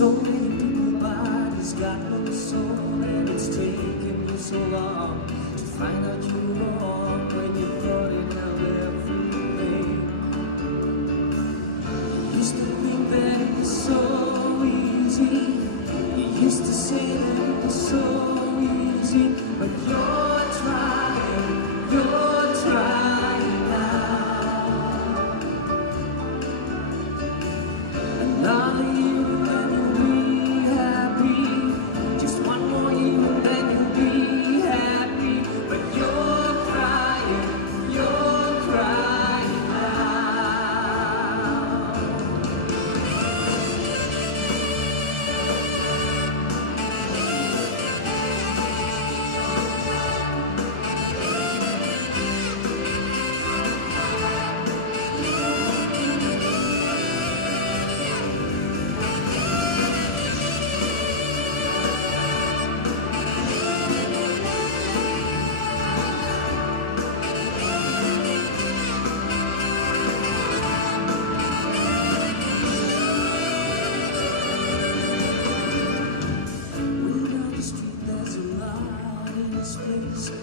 So many people, but he's got no soul, and it's taken you so long to find out you're wrong when you thought it held everything. You used to think that it was so easy. You used to say that it was so easy, but you're trying now. Another year and then you'll be happy. Just one more year and then you'll be happy. But you're crying now.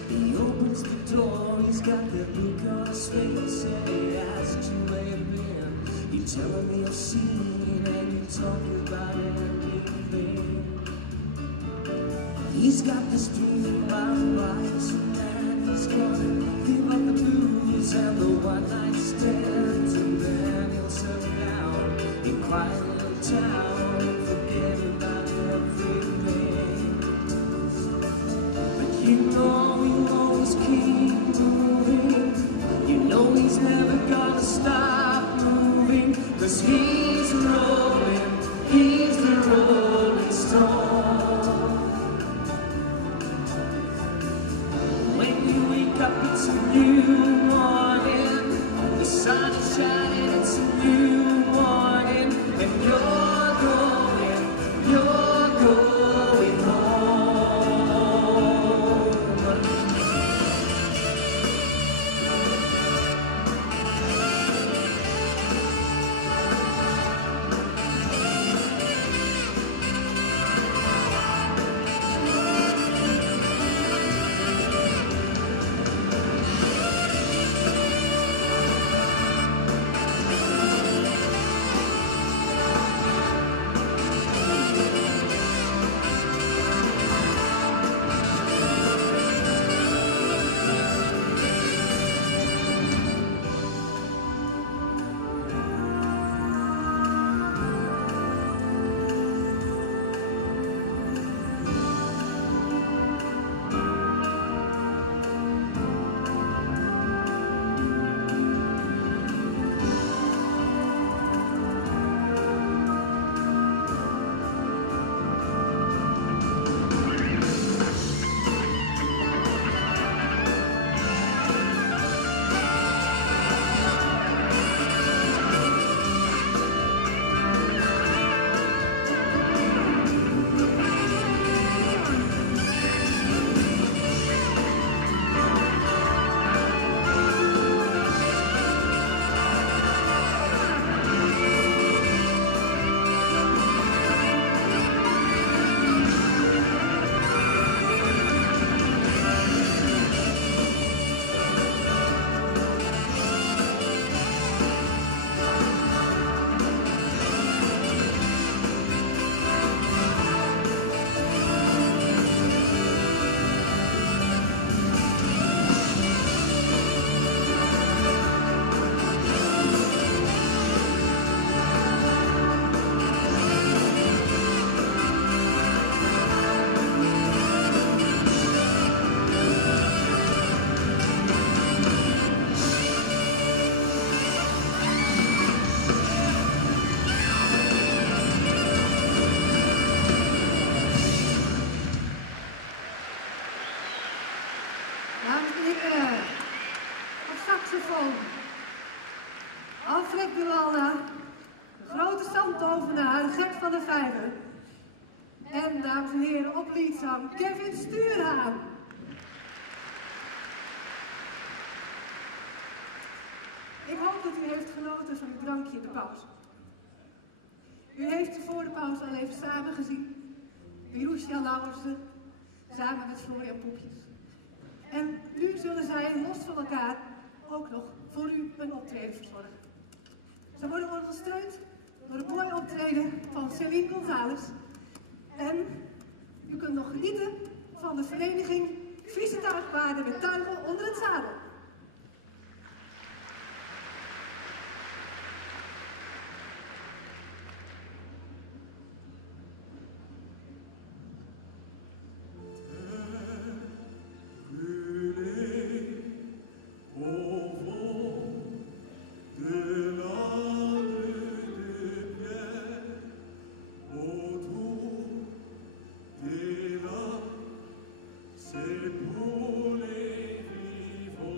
He opens the door, he's got that look on his face, and he asks you where you've been. You tell him you've seen, and you talk about everything. He's got this dream about life, and he's gonna give up the blues and the one night stands, and then he'll settle down in quiet little town and forget about everything. But you know he'll always keep moving. You know he's never gonna stop moving, 'cause he's rolling, he's the Rolling Stone. When you wake up, it's a new morning. The sun is shining, it's a new morning, and you're Alfred Buwalda, de grote zandtovenaar Gert van der Vijver. En, dames en heren, op liedzang Kevin Stuurhaan. Ik hoop dat u heeft genoten van uw drankje in de pauze. U heeft ze voor de pauze al even samen gezien. Mirusja Lauwersen, samen met Florian Poepjes. En nu zullen zij, los van elkaar, ook nog voor u een optreden verzorgen. Ze worden ondersteund door een mooi optreden van Celine González. En u kunt nog genieten van de vereniging Vieze Tuigpaarden met tuigen onder het zadel. C'est pour les vivants.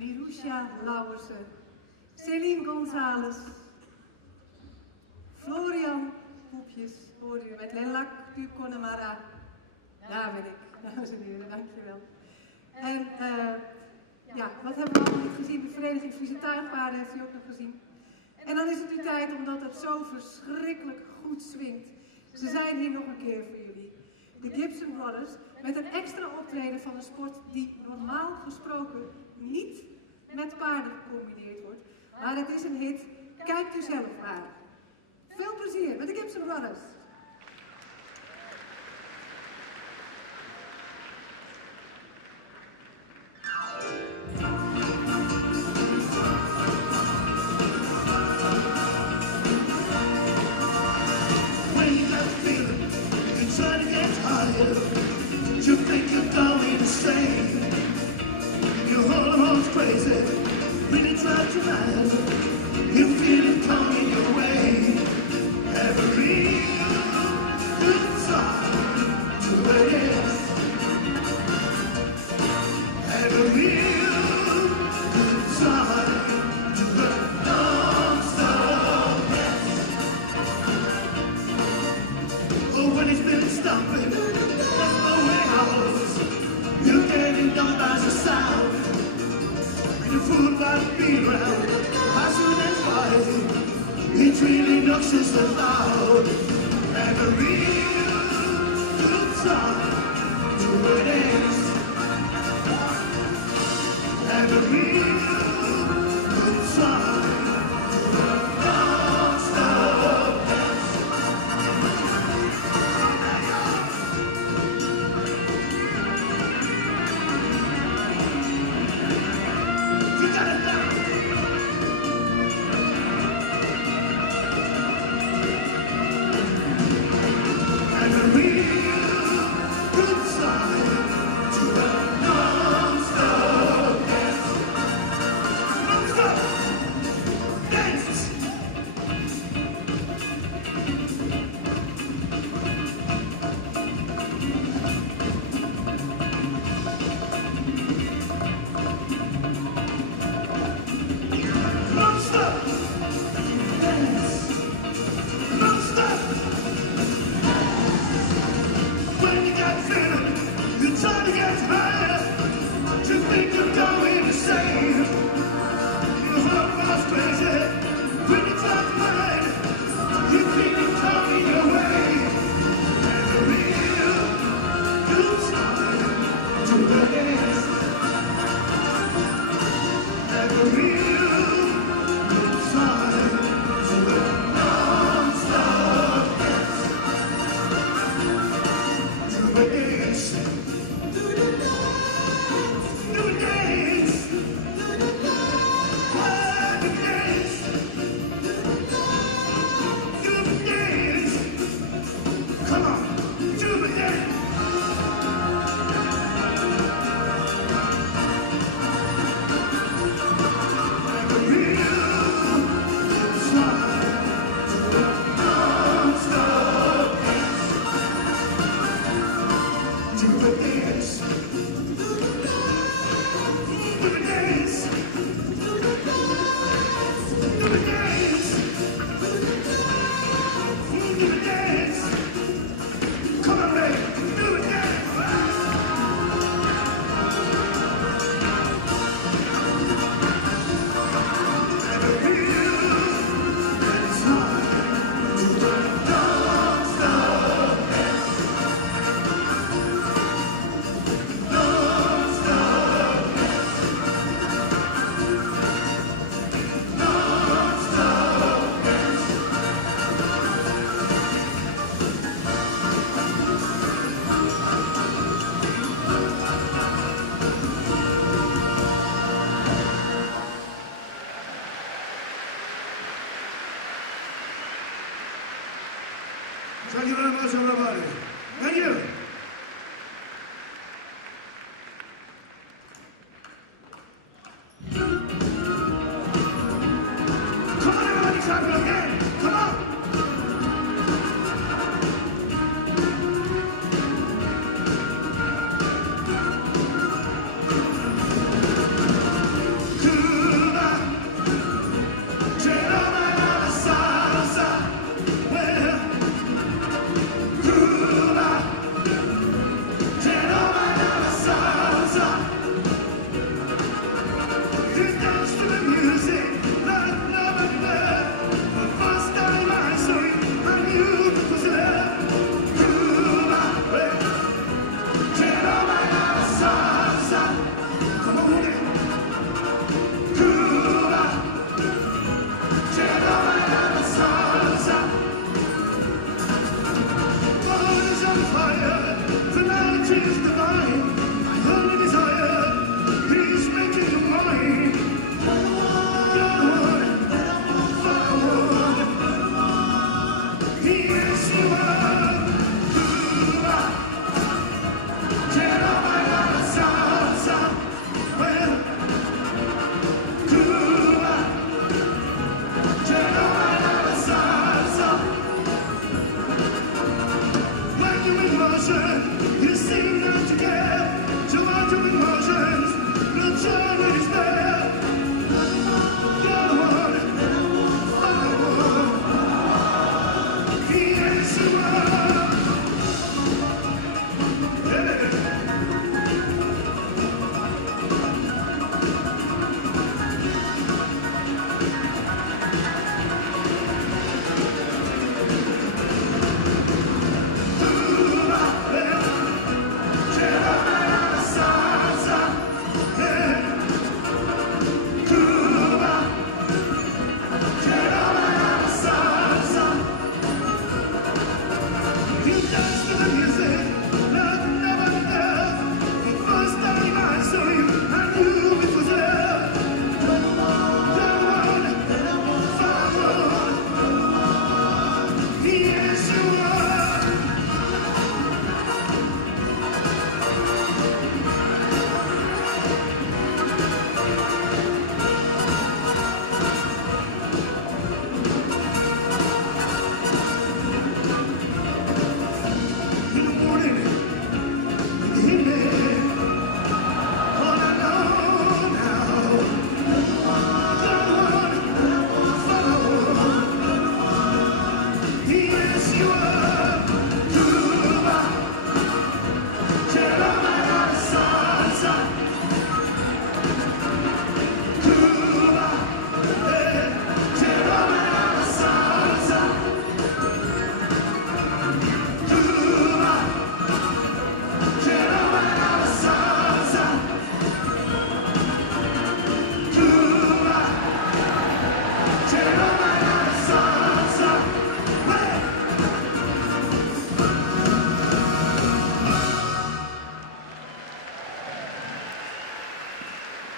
Mirusha Lauwersen, Celine Gonzalez, Florian Poepjes, hoorde u met Lelak du Connemara. Daar ben ik, dames en heren, dankjewel. En ja, wat hebben we allemaal niet gezien? De Vereniging Friese Tuigpaarden heeft u ook nog gezien. En dan is het nu tijd, omdat het zo verschrikkelijk goed swingt. Ze zijn hier nog een keer voor jullie. De Gibson Brothers, met een extra optreden van een sport die normaal gesproken niet met paarden gecombineerd wordt. Maar het is een hit, kijkt u zelf maar. Veel plezier met de Gibson Brothers. You think you're going insane. Your whole heart's crazy. When it's out your mind, you feel it coming your way. Every good time to it is. Every good time to the non-stop. Oh, when it's been stopping. You're getting done by the sound. And you're fooled by the beat around. As soon as fighting, it's really noxious and loud. And a real good time to an end. And a real good time to a non-stop dance.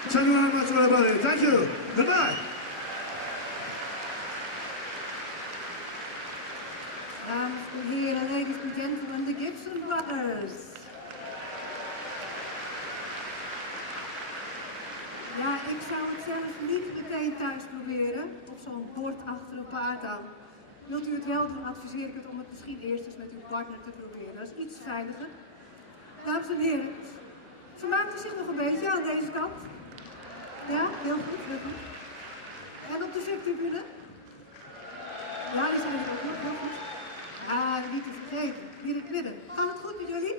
Thank you very much, everybody. Thank you. Good night. Dames en heren, ladies and gentlemen, de Gibson Brothers. Ja, ik zou het zelf niet meteen thuis proberen, op zo'n bord achter een paard aan. Wilt u het wel doen, adviseer ik het om het misschien eerst eens met uw partner te proberen. Dat is iets veiliger. Dames en heren, vermaakt u zich nog een beetje aan deze kant? Ja, heel goed, heel goed. En op de VIP-tribune? Ja, die zijn er ook nog, heel goed. Ah, niet te vergeten, hier in het midden. Gaat het goed met jullie?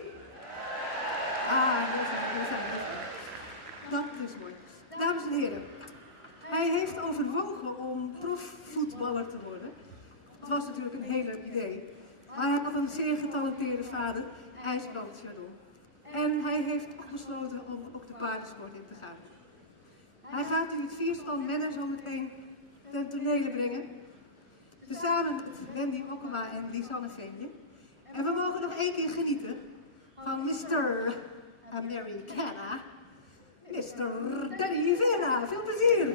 Ah, we zijn. Dat is mooi. Dames en heren, hij heeft overwogen om profvoetballer te worden. Het was natuurlijk een heel leuk idee. Maar hij had een zeer getalenteerde vader, IJsbrand Chardon. En hij heeft besloten om ook de paardensport in te gaan. Hij gaat u het vierspan mannen zo meteen ten tonele brengen. Tezamen met Wendy Okkema en Lisanne Venje. En we mogen nog één keer genieten van Mr. Americana, Mr. Danny Vera. Veel plezier!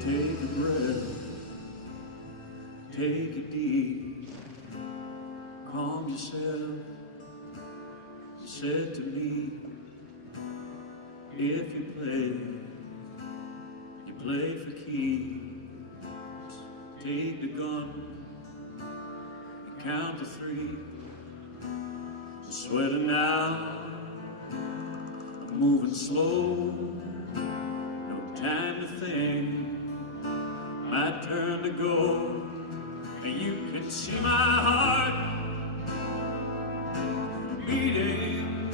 Take a breath, take it deep, calm yourself, said to me, if you play for keeps, take the gun, and count to 3, sweating out, moving slow, no time to think. My turn to go, and you can see my heart beating.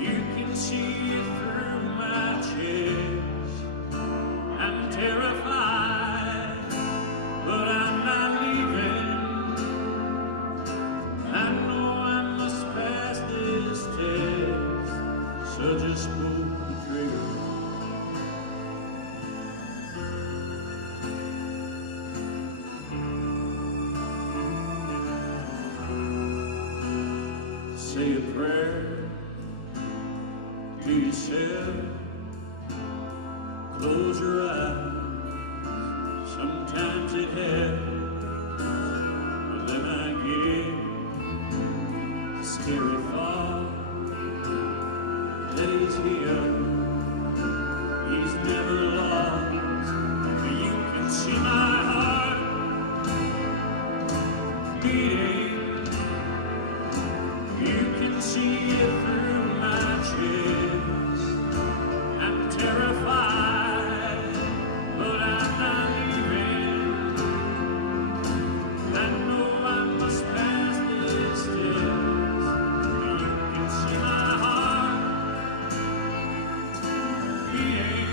You can see it through my chest. I'm terrified, but I'm not leaving. I know I must pass this test, so just pull the trigger. Say a prayer to yourself, close your eyes, sometimes it helps, but then I get a scary thought that he's here, he's never lost, and you can see my heart beating. You can see it through my chest. I'm terrified, but I'm not leaving. I know I must pass this test. You can see my heart beating.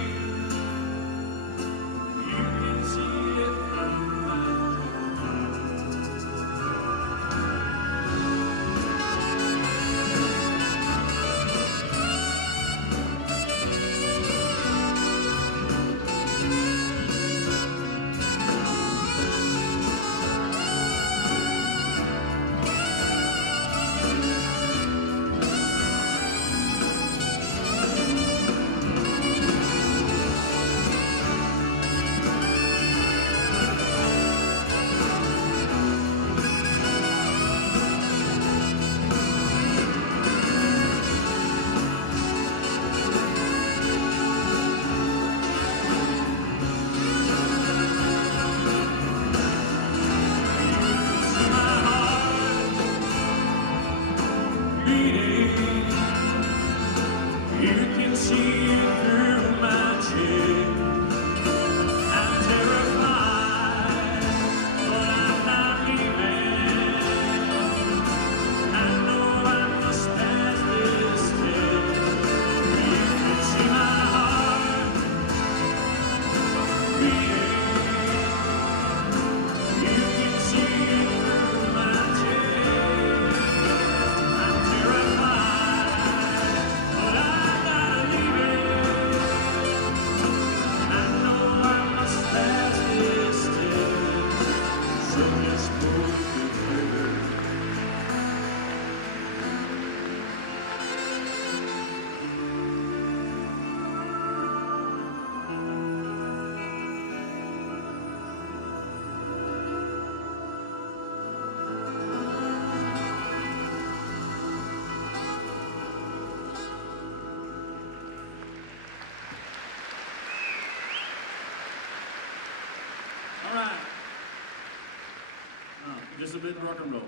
just a bit of rock and roll.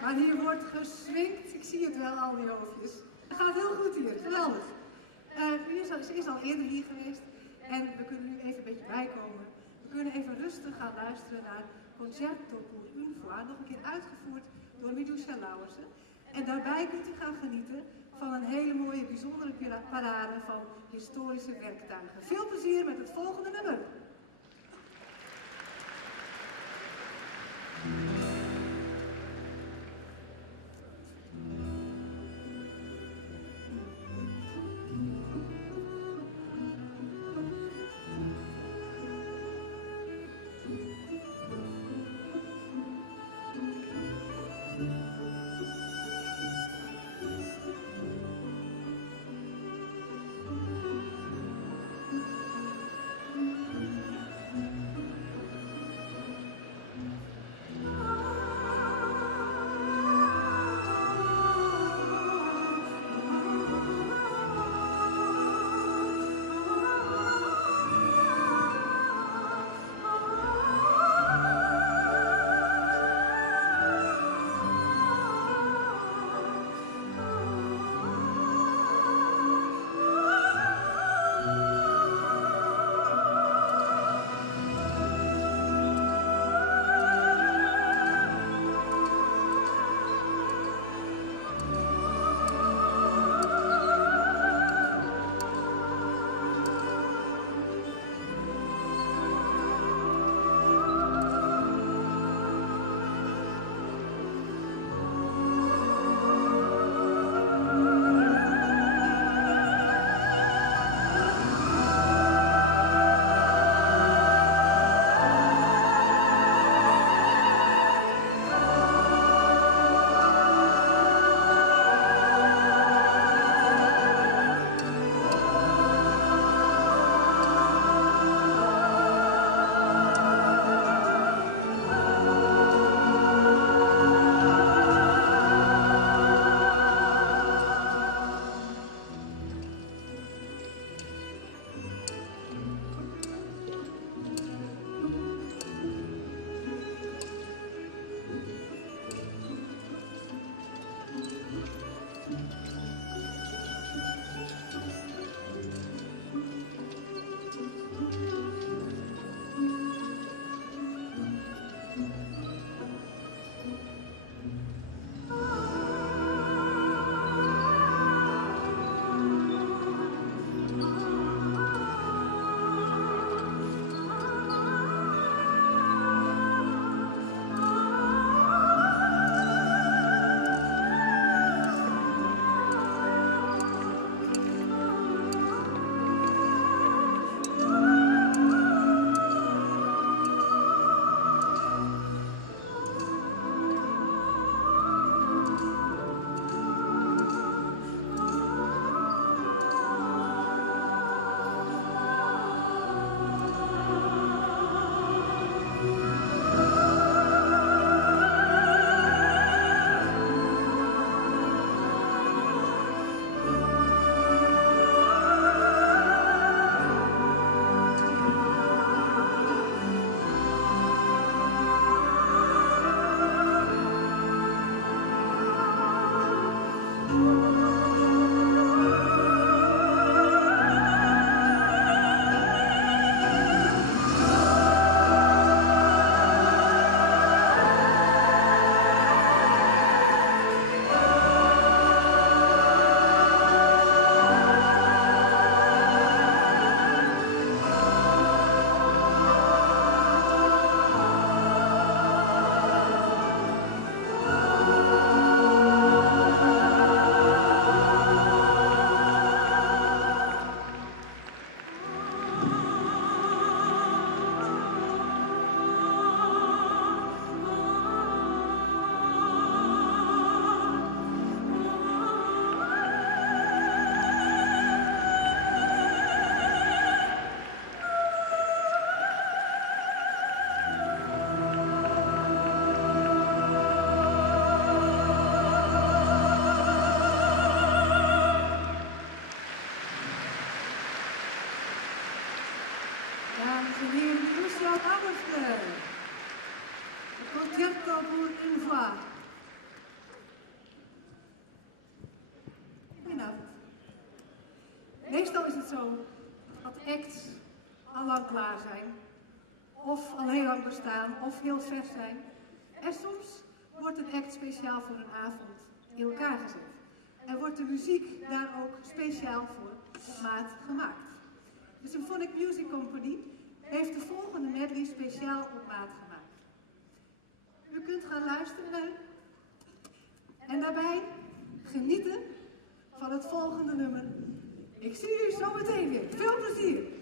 Maar hier wordt geswingt. Ik zie het wel, al die hoofdjes. Het gaat heel goed hier, geweldig. Ze is al eerder hier geweest en we kunnen nu even een beetje bijkomen. We kunnen even rustig gaan luisteren naar Concerto pour une fois, nog een keer uitgevoerd door Midoucha Lauwersen. En daarbij kunt u gaan genieten van een hele mooie, bijzondere parade van historische werktuigen. Veel plezier met het volgende nummer. Dames en heren, Lucia Lauwerste. Het Concerto pour une voix. Goedenavond. Meestal is het zo dat acts al lang klaar zijn, of al heel lang bestaan, of heel vers zijn. En soms wordt een act speciaal voor een avond in elkaar gezet. En wordt de muziek daar ook speciaal voor op maat gemaakt. De Symphonic Music Company heeft de volgende medley speciaal op maat gemaakt. U kunt gaan luisteren naar en daarbij genieten van het volgende nummer. Ik zie u zo meteen weer. Veel plezier!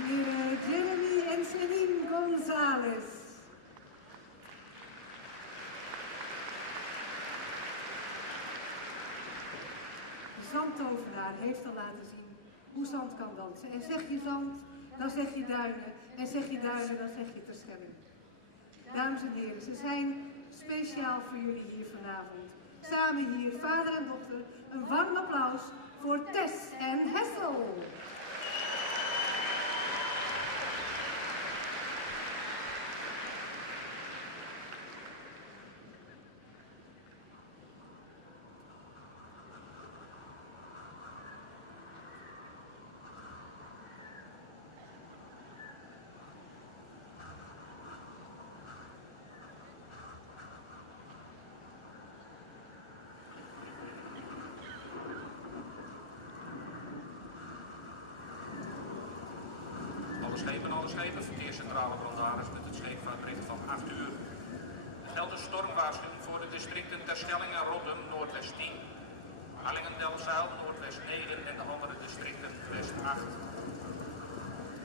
en heren, Jeremy en Celine González. De zandtovenaar heeft al laten zien hoe zand kan dansen. En zeg je zand, dan zeg je duinen. En zeg je duinen, dan zeg je Terschelling. Dames en heren, ze zijn speciaal voor jullie hier vanavond. Samen hier, vader en dochter, een warm applaus voor Tess en Hessel. Alle schepen, verkeerscentrale Brandharis met het scheepvaartbericht van 8 uur. Er geldt een stormwaarschuwing voor de districten Terschelling en Roddum, Noordwest 10. Hallingen, Delfzijl, Noordwest 9 en de andere districten West 8.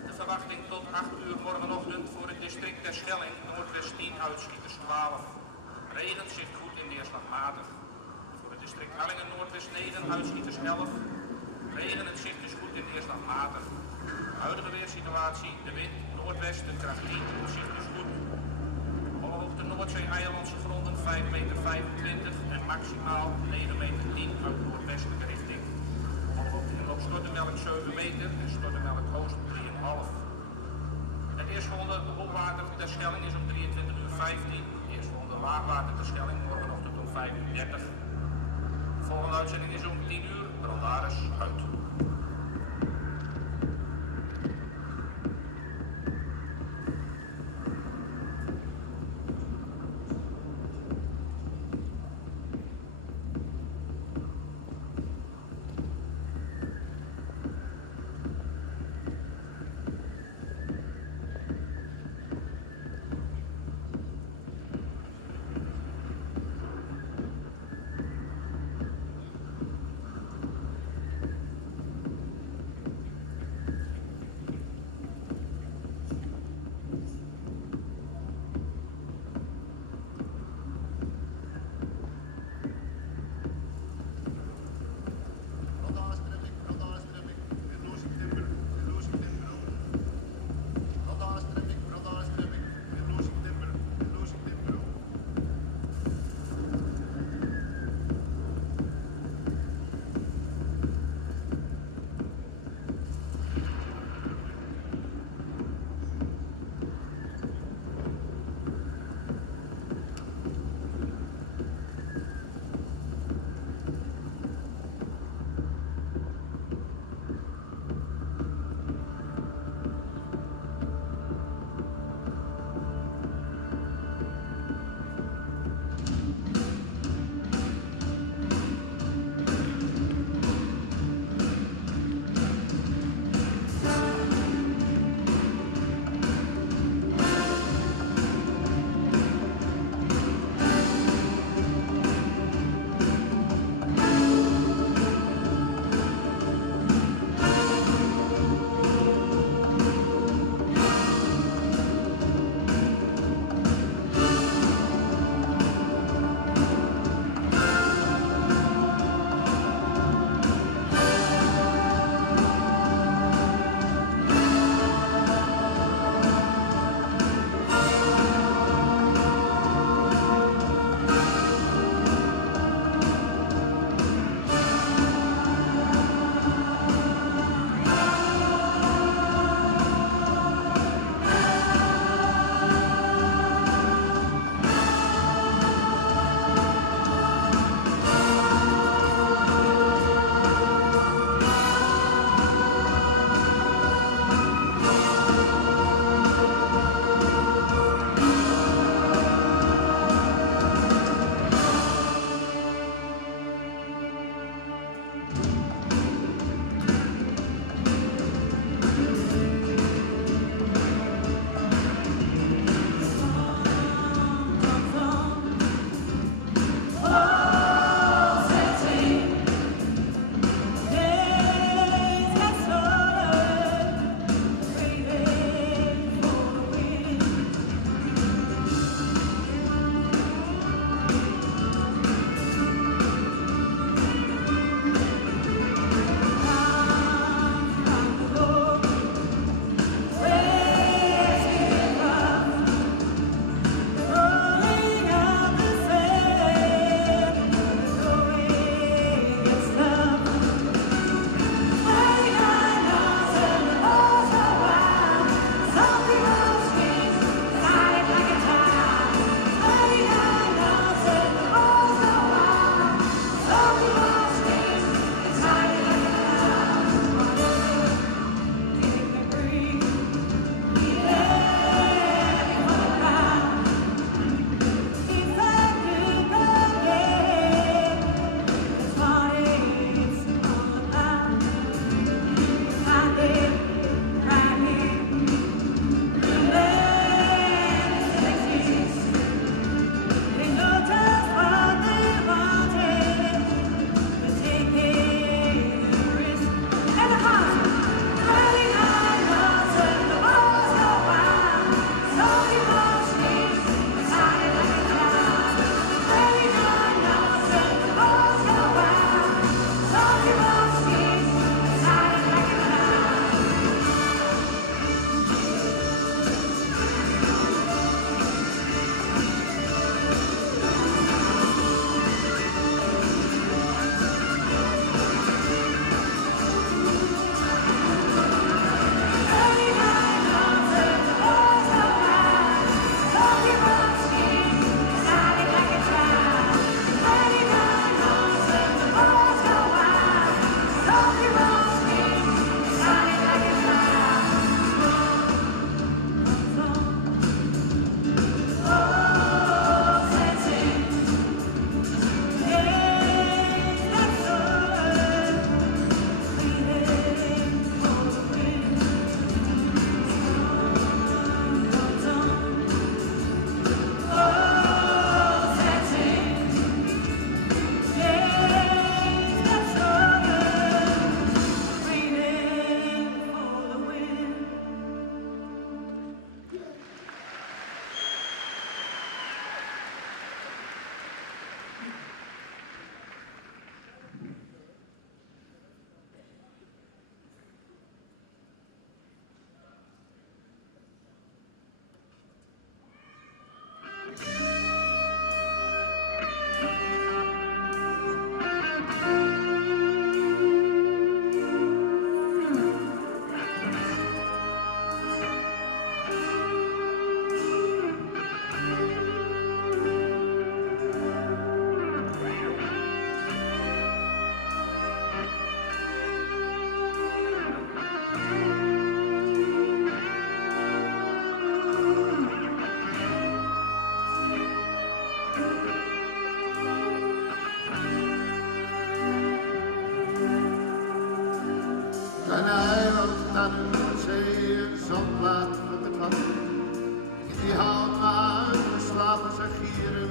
De verwachting tot 8 uur morgenochtend voor het district Terschelling, Noordwest 10, uitschieters 12. Regent zicht goed in neerslag matig. Voor het district Hallingen, Noordwest 9, uitschieters 11. Regen en zicht is goed in neerslag matig. Huidige weersituatie, de wind noordwesten kracht 10, het zicht is goed. Volle hoogte Noordzee-Eilandse gronden 5,25 meter en maximaal 9,10 meter uit noordwestelijke richting. Volle hoogte in loop Stortemelk 7 meter en Stortemelk Oost 3,5. Het eerstvolgende hoogwater Terschelling is om 23:15 uur. Het eerstvolgende laagwater Terschelling morgenochtend om 5:30 uur. De volgende uitzending is om 10 uur, Brandharis uit.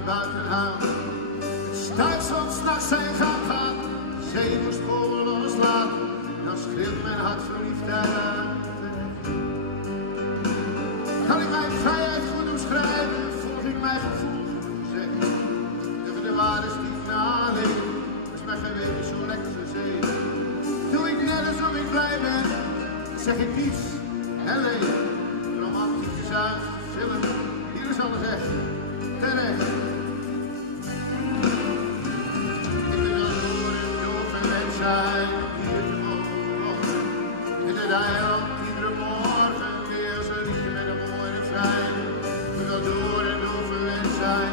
buiten houdt. Het stuit soms nachts zijn gang gaat, zenuwsporen loslaat, dan schreeuwt mijn hart verliefdheid uit. Kan ik mijn vrijheid goed omschrijven, volg ik mijn gevoel, zeg dat we de waarde niet naleven, is mijn geweten zo lekker zo zee. Doe ik net alsof ik blij ben, zeg ik niets en leef. Romantisch uit, film, hier is alles echt, terecht. Ik wil door en door verwend zijn, hier te mogen wonen. In het eiland iedere morgen weer zo liefje met een mooie vrij. Ik wil door en door verwend zijn,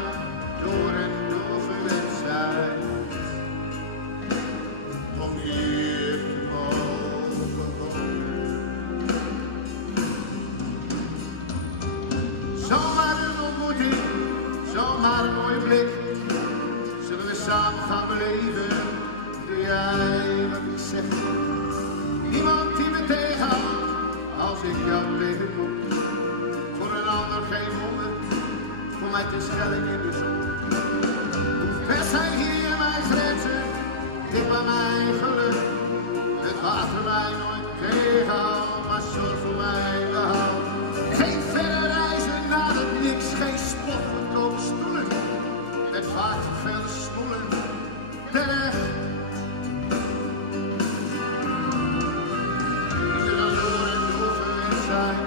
door en door verwend zijn. Om hier te mogen wonen. Zomaar een ontmoeting, zomaar een mooie blik. Zullen we samen gaan beleven? Doe jij wat ik zeg? Niemand die me tegenhoudt als ik jou tegenkom. Voor een ander geen wonder, voor mij te schelling in de zon. Hoe ver zijn hier mijn grenzen, dicht bij mijn geluk. Het water mij nooit tegenhoudt, maar zorg voor mij behoud. Geen verre reizen naar het niks, geen spot goedkope stoelen. Met vaak veel smoelen, terecht. Ik wil door en door verwend zijn,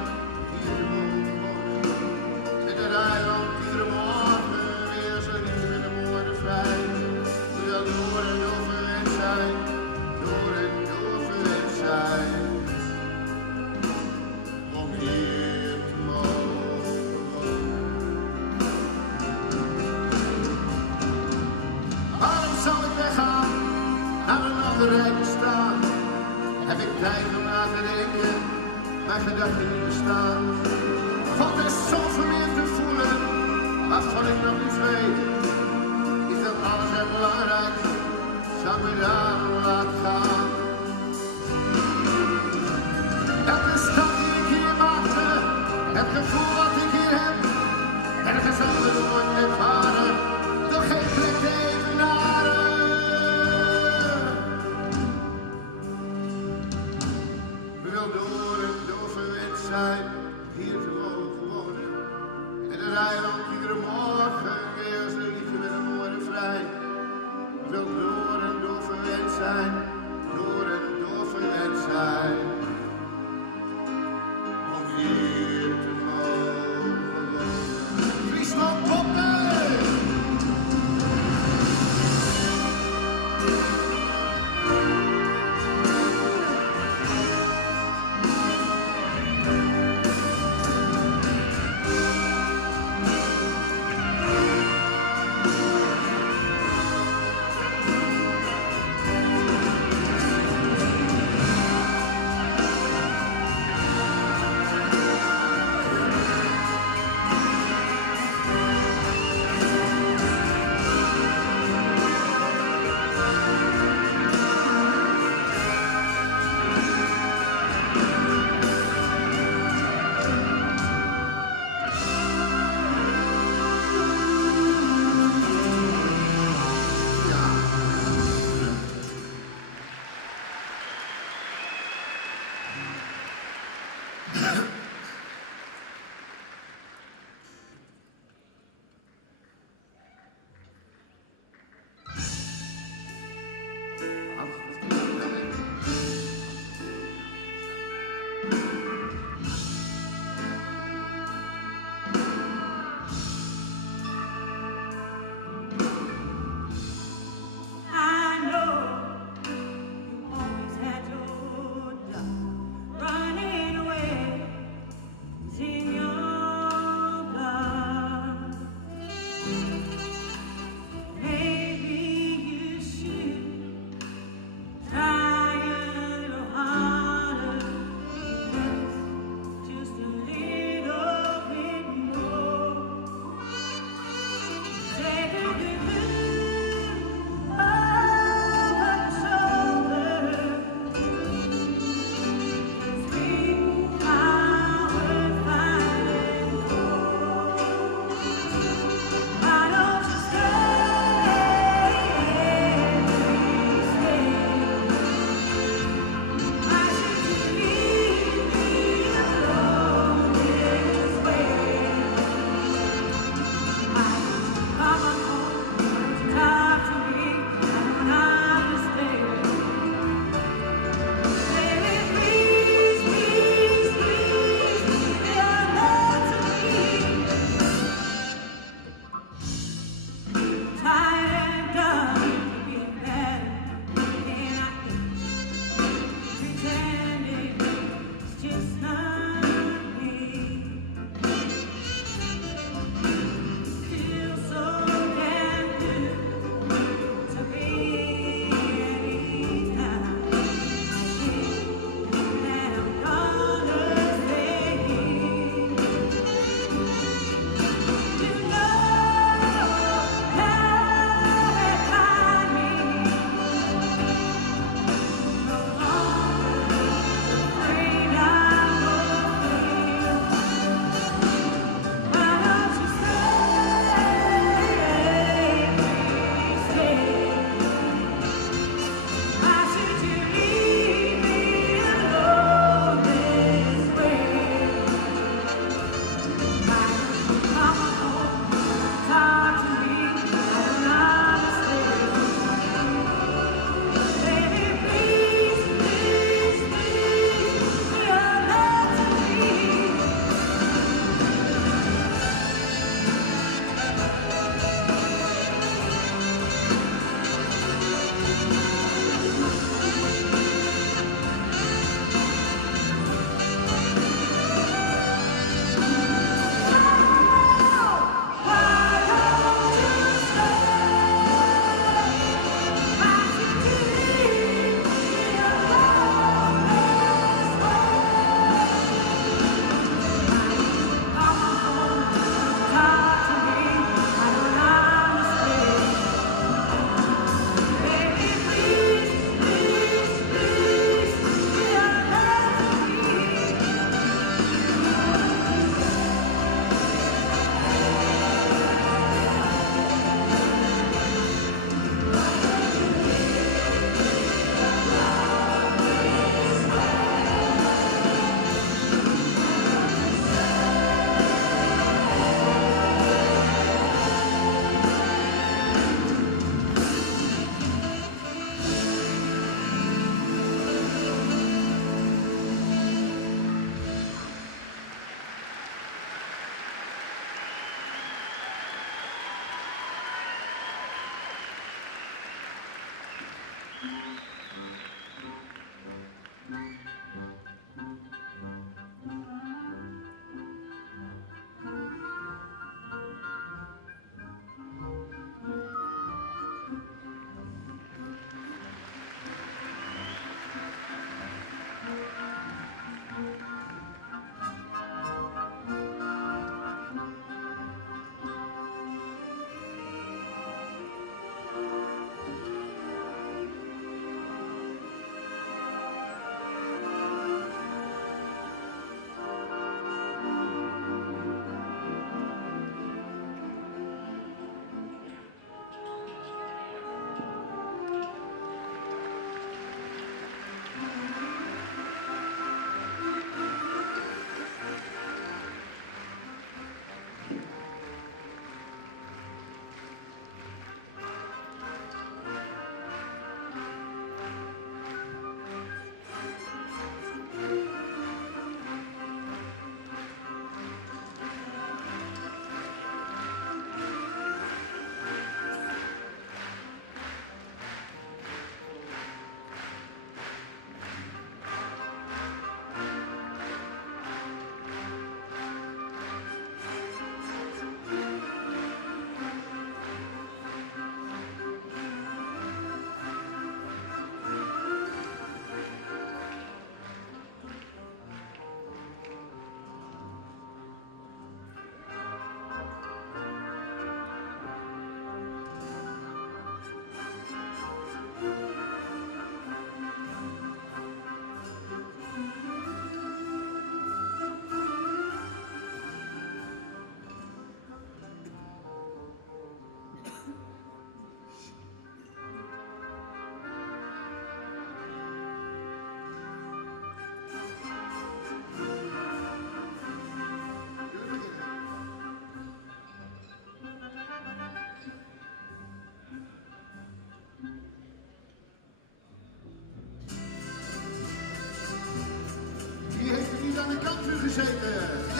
hier te mogen wonen. In het eiland iedere morgen weer zo lief met een mooie vrij. Ik wil door en door verwend zijn, door en door verwend zijn. Om hier te mogen wonen. Waarom zou ik weggaan, naar een ander rijk bestaan? Heb ik tijd om na te denken, mijn gedachten niet bestaan? Valt er zoveel meer te voelen, waarvan ik nog niet weet. Is dat alles heel belangrijk, zou ik me daarom laten gaan? Elke stap die ik hier maakte, het gevoel wat ik hier heb, ergens anders nooit ervaren, nog geen plek te evenaren. We wil door en door verwend zijn, hier te mogen wonen. En het eiland iedere morgen weer zo liefje met een mooie vrij. We wil door en door verwend zijn, door en door verwend zijn. Om hier te mogen wonen. Friesland, Poppen!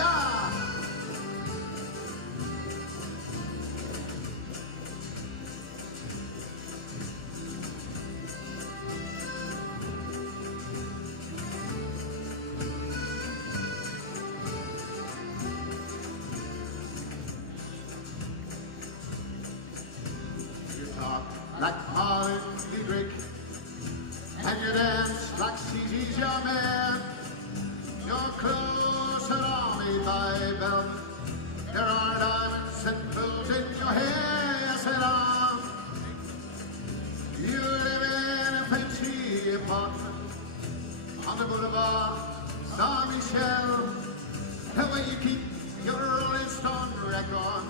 yeah. You talk like Holly Greek, and you dance like CG's your man. Your clothes are made by velvet. There are diamonds and pearls in your hair, yes and you live in a fancy apartment on the boulevard Saint Michel. The way you keep your Rolling Stone record,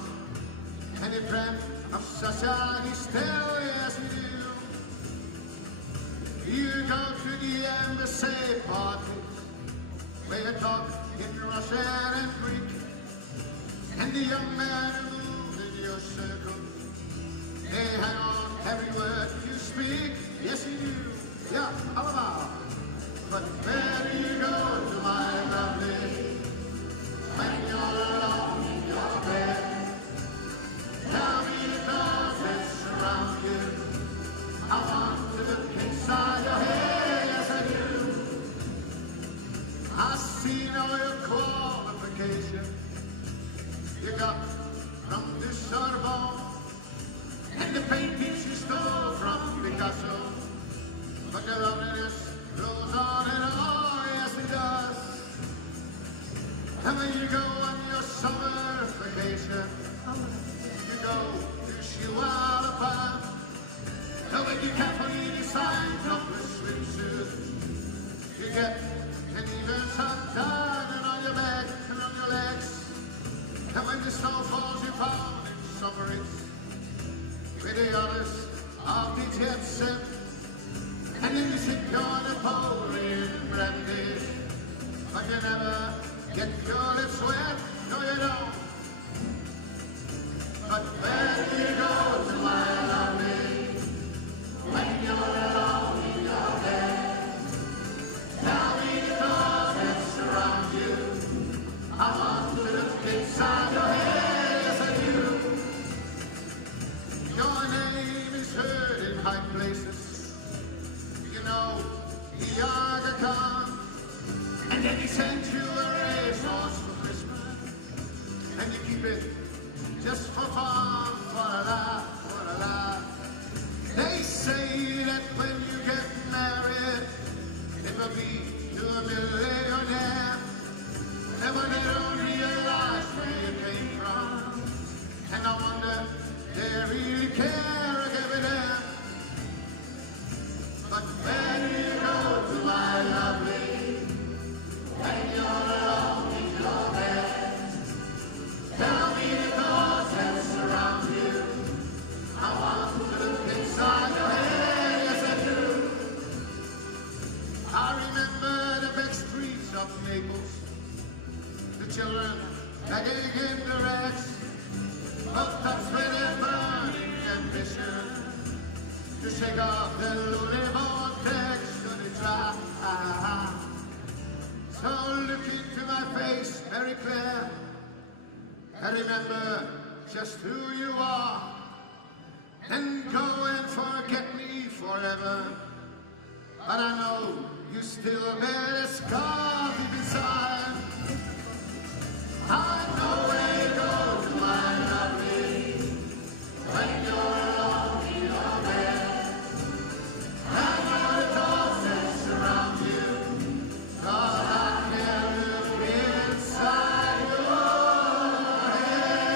and a friend of society still, yes you do. You go to the embassy parties, where you talk in Russian and Greek, and the young men who move in your circle, they hang on every word you speak, yes you do, yeah, all about. But where do you go to, my lovely, when you're alone in your bed? Tell me the doors that surround you, I want to look inside your head, yes I do. I see all your qualifications you got from the Sorbonne, and the paintings you stole from Picasso. But your loneliness goes on and on, yes it does. And when you go on your summer vacation, you go to Chihuahua, and when you carefully decide on the swimsuit, you get an even suntan on your back and on your legs. And when the snow falls, you found in summer it's with the others of the jet set. And then you sip your Napoleon brandy, but you never get your lips wet, no you don't. But where do you go to, my lovely, when you're alone in your bed? Tell me the doors that surround you, I want to look inside your head, yes I do. Your name is heard in high places, you know, the Aga Khan, and then he sent you a racehorse for Christmas, and you keep it just for fun, for a laugh, for a laugh. They say that when you get married, it will be to a millionaire. And when they don't realize where you came from, and I wonder, they really care, I give it them. But where do you go to, my lovely, when you're alone in your bed? Tell me the doors that surround you, I want to look inside your head, yes I do. I remember the back streets of Naples, the children begging in the rags, but that's where they're burning ambition to shake off the lonely vortex to the try. So look into my face, Mary Claire, and remember just who you are, and go and forget me forever. But I know you still bear a scar deep inside. I know where you go to, my lovely, when you're alone in your bed. I know the doors that surround you, 'cause I can look inside your head.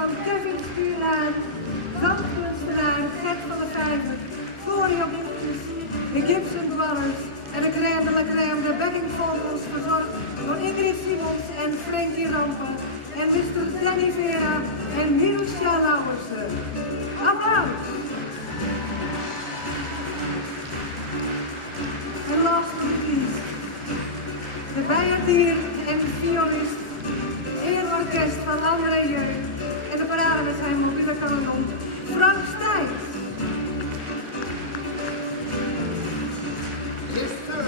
van Kevin Stuurlaan, zandkunstenaar Gert van der Vijver, Florio Binkjes, de Gibson Brothers en de crème de la crème, de backing vocals verzorgd door Ingrid Simons en Frankie Rampen en Mr. Danny Vera en Mircea Lauwersen. Applaus! En last but not least, de bijaardier en violist, eerorkest van André Jeugd en de parade met zijn mobiele kanon, Frank Stijn. Yes, sir.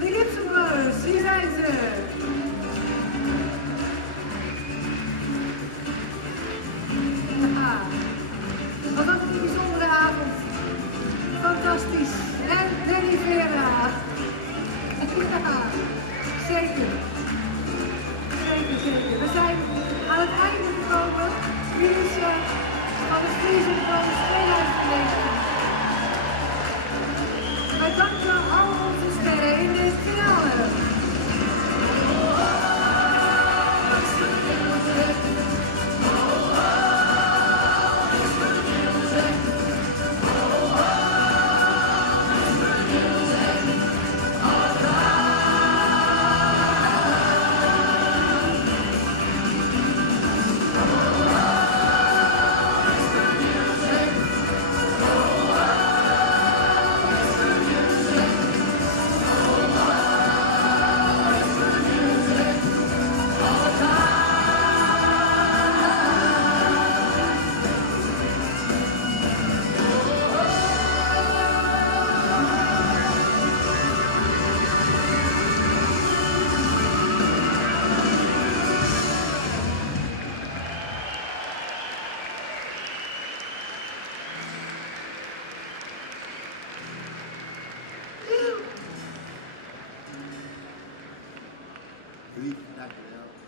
De Gibson Brothers, hier zijn ze. Ja, wat was het een bijzondere avond. Fantastisch. En Danny Vera. Ja, zeker. Zeker, zeker. We zijn aan het einde gekomen. Finish van de Friesen van 2019. Wij danken al onze sterren in deze finale. Lief, dankjewel.